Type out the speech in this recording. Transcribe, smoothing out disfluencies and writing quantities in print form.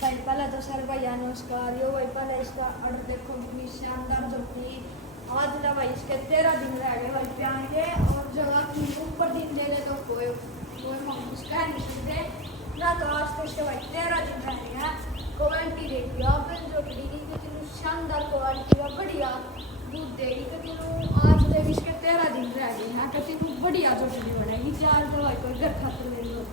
भाई पहले तो सर भैया नमस्कार। यो भाई पहले इसका ऑर्डर देखो, कितनी शानदार झोपड़ी। आज ना भाई इसके 13 दिन रह गए भाई प्यार के, और जगह की ऊपर दिन दे दे तो कोई कोई मांग कह नहीं सकते ना। तो आज तो इसके भाई 13 दिन रह गए हैं। क्वालिटी देखिए आप इन झोपड़ी की, कितनी शानदार क्वालिटी है, बढ़िया दूध देगी। तो तीनों आज देगी इसके 13 दिन रह गए हैं। तो तीनों बढ़िया झोपड़ी बनेगी। चार तो भाई कोई घर खाते ले लो।